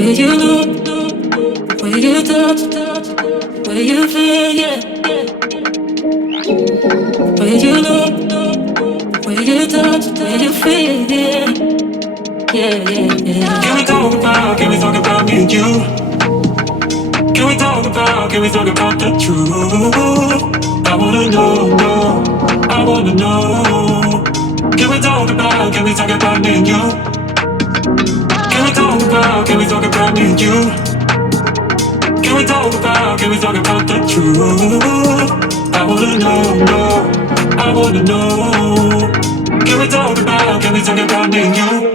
Where you look, where you touch, where you feel, yeah. Where you look, where you touch, where you feel, yeah. Yeah, yeah, yeah. Can we talk about me and you? Can we talk about the truth? I wanna know, no, I wanna know. Can we talk about me and you? Can we talk about me and you? Can we talk about the truth? I wanna know, no, I wanna know. Can we talk about me and you?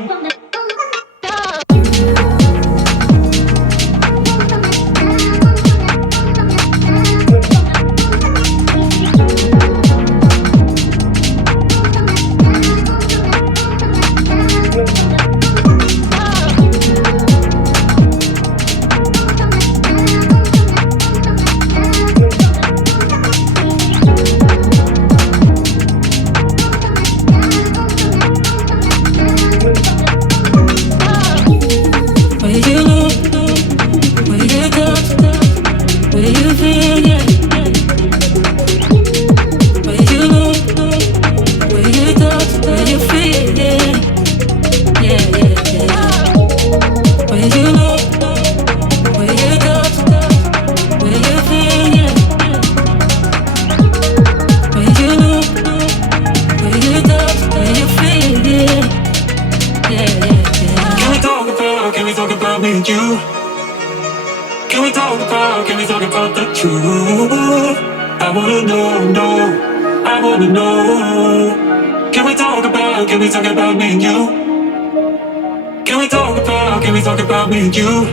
Can we talk about the truth? I wanna know, no, I wanna know. Can we talk about me and you? Can we talk about me and you?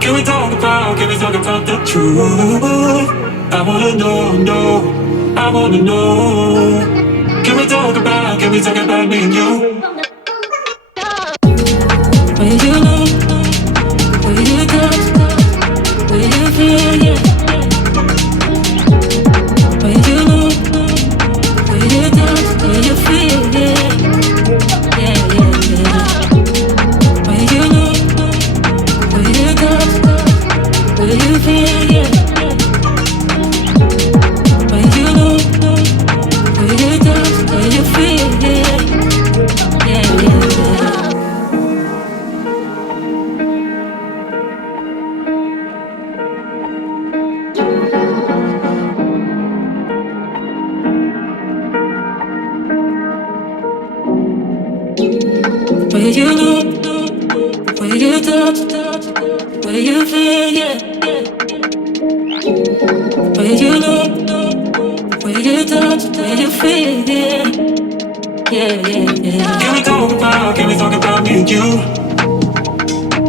Can we talk about the truth? I wanna know, no, I wanna know. Can we talk about me and you? Where you look, where you touch, where you feel, yeah. Where you look, where you touch, where you feel, yeah. Yeah, yeah, yeah. Where you look, where you touch, where you feel, yeah. Where you look, where you touch, where you feel, yeah. Yeah, yeah, yeah. Where you look, where you touch, where you feel, yeah. Where you look, where you touch, where you feel, yeah. Yeah, yeah, yeah. Can we talk about me and you?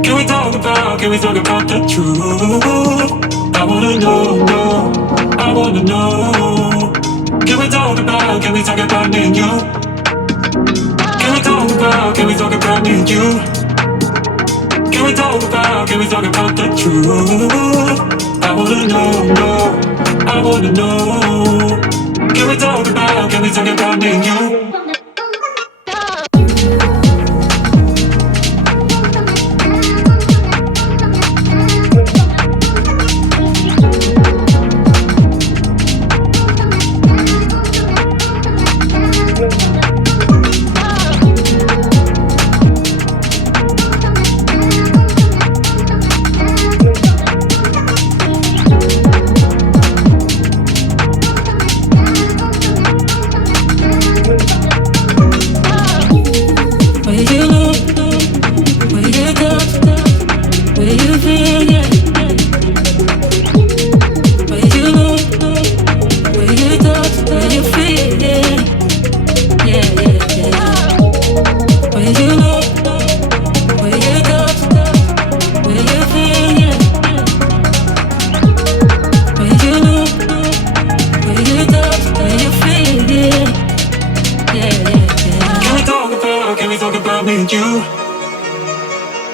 Can we talk about the truth? I wanna know, no, I wanna know. Can we talk about me and you? Can we talk about me and you? Can we talk about the truth? I wanna know, no, I wanna know. Can we talk about me and you?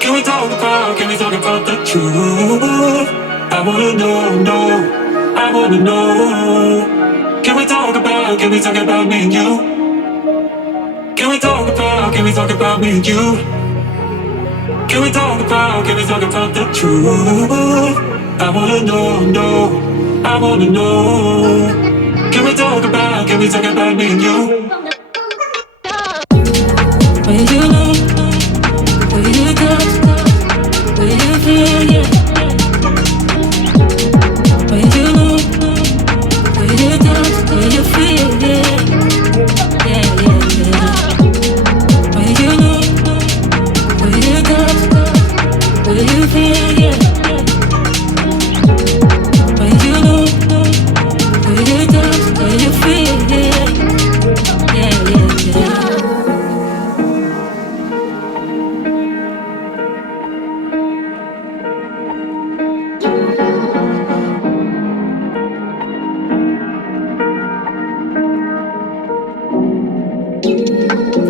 Can we talk about the truth? I wanna know, no, I wanna know. Can we talk about me and you? Can we talk about me and you? can we talk about the truth? I wanna know, no, I wanna know. Can we talk about me and you? When you know, when you touch, when you feel, yeah. When you know, when you touch, when you feel, yeah. Yeah, yeah, yeah. When you know, when you touch, when you feel, yeah. When you know, when you touch, when you feel, yeah. Yeah, yeah, yeah.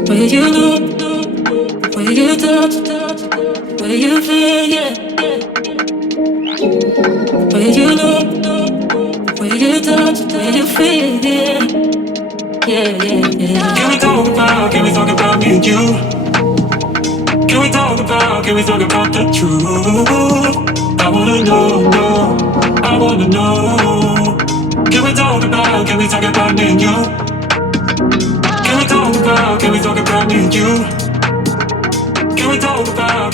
When you know, when you touch, when you feel, yeah. When you know, when you touch, when you feel, yeah. Yeah, yeah, yeah. Can we talk about me and you? Can we talk about the truth? I wanna know, no, I wanna know. Can we talk about me and you? Can we talk about me and you? Can we talk about